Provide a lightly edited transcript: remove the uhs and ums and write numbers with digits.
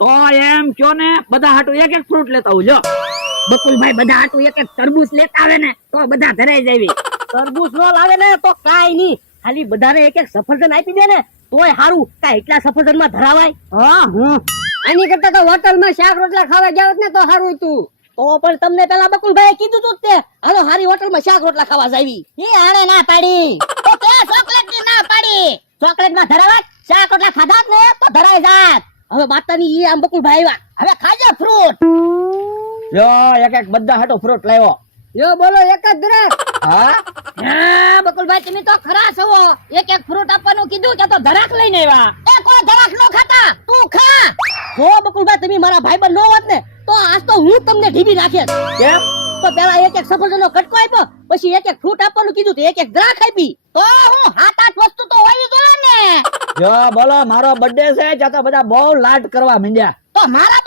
તો એમ કયો ને બધા હાટુ એક એક ફ્રૂટ લેતા આવજો. બકુલભાઈ બધા હાટુ એક એક તરબૂચ લેતા આવે ને તો બધા ધરાઈ જાવી. તરબૂચ નો લાવે ને તો કાઈ નહીં, ખાલી બધાને એક એક સફરજન આપી દે ને તોય હારું. કાઈ એટલા સફરજન માં ધરાવાય? હા આની કરતા તો હોટલ માં શાક રોટલા ખાવા જાવ ને તો હારું તું. તો પણ તમને પેલા બકુલભાઈ કીધું તું તે હાલો હારી હોટલ માં શાક રોટલા ખાવા જાવી. એ આણે ના પાડી તો તે ચોકલેટ ની ના પાડી. ચોકલેટ માં ધરાવાય? શાક રોટલા ખાધા ને તો ધરાઈ જાત. હવે માતાની ઈ આમ બકુલભાઈ આવ્યા, હવે ખાજે ફ્રૂટ. લ્યો એક એક બધા હાટુ ફ્રૂટ લાવ્યો. યો બોલો એક જ ધરાક. હા હા બકુલભાઈ તમે તો ખરા છો, એક એક ફ્રૂટ આપવાનું કીધું કે તો ધરાક લઈને આવ્યા. એ કોઈ ધરાક નો ખાતા, તું ખા. જો બકુલભાઈ તમે મારા ભાઈબંધ નો હોત ને તો આજ તો હું તમને ઢીબી નાખેત. કેમ? તો પેલા એક એક સફરજનનો કટકો આપ્યો, પછી એક એક ફ્રૂટ આપવાનું કીધું તો એક એક દ્રાક્ષ આપી. તો હું 7-8 વસ્તુ તો હોવી જોઈએ ને. જો બોલો મારો બર્થડે છે ત્યાં તો બધા બહુ લાડ કરવા માંડ્યા. તો મારા